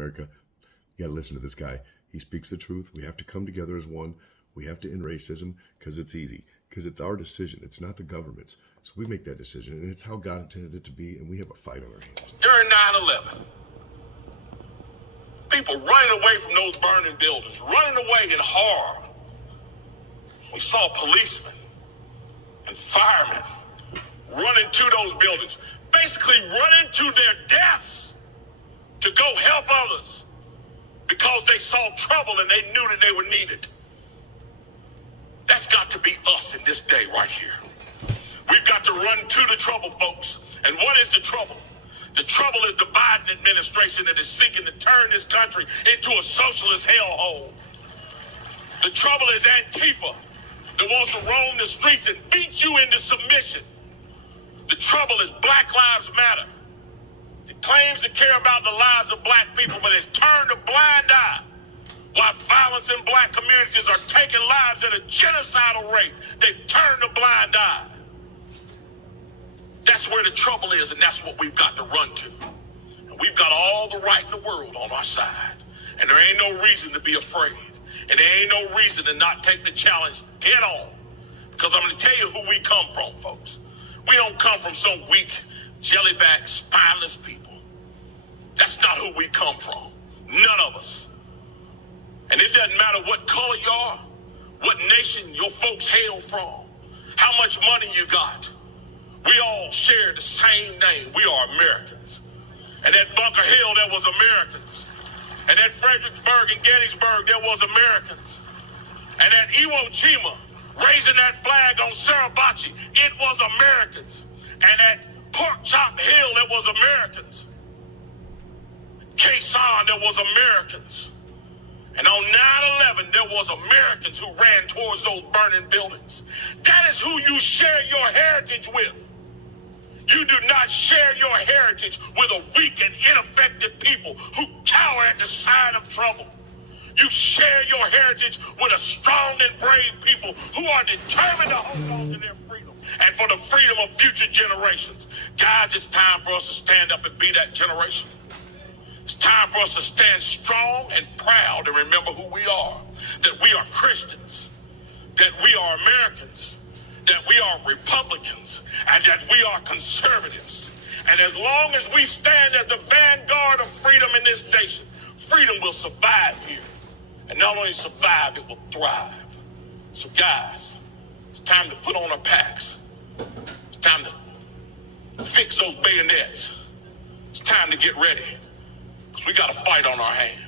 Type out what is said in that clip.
America, you gotta listen to this guy. He speaks the truth. We have to come together as one. We have to end racism because it's easy, because it's our decision. It's not the government's. So we make that decision, and it's how God intended it to be, and we have a fight on our hands. During 9/11, people running away from those burning buildings, running away in horror. We saw policemen and firemen running to those buildings, basically running to their deaths to go help others because they saw trouble and they knew that they were needed. That's got to be us in this day right here. We've got to run to the trouble, folks. And what is the trouble? The trouble is the Biden administration that is seeking to turn this country into a socialist hellhole. The trouble is Antifa that wants to roam the streets and beat you into submission. The trouble is Black Lives Matter. It claims to care about the lives of black people, but it's turned a blind eye while violence in black communities are taking lives at a genocidal rate. They've turned a blind eye. That's where the trouble is, and that's what we've got to run to. And we've got all the right in the world on our side. And there ain't no reason to be afraid. And there ain't no reason to not take the challenge dead on. Because I'm going to tell you who we come from, folks. We don't come from some weak, jellyback, spineless people. That's not who we come from. None of us. And it doesn't matter what color you are, what nation your folks hail from, how much money you got. We all share the same name. We are Americans. And at Bunker Hill, there was Americans. And at Fredericksburg and Gettysburg, there was Americans. And at Iwo Jima, raising that flag on Suribachi, it was Americans. And at Pork Chop Hill, there was Americans. Quezon, there was Americans. And on 9/11, there was Americans who ran towards those burning buildings. That is who you share your heritage with. You do not share your heritage with a weak and ineffective people who cower at the sight of trouble. You share your heritage with a strong and brave people who are determined to hold on to their freedom and for the freedom of future generations. Guys, it's time for us to stand up and be that generation. It's time for us to stand strong and proud and remember who we are, that we are Christians, that we are Americans, that we are Republicans, and that we are conservatives. And as long as we stand as the vanguard of freedom in this nation, freedom will survive here. And not only survive, it will thrive. So guys, it's time to put on our packs. It's time to fix those bayonets. It's time to get ready. We got a fight on our hands.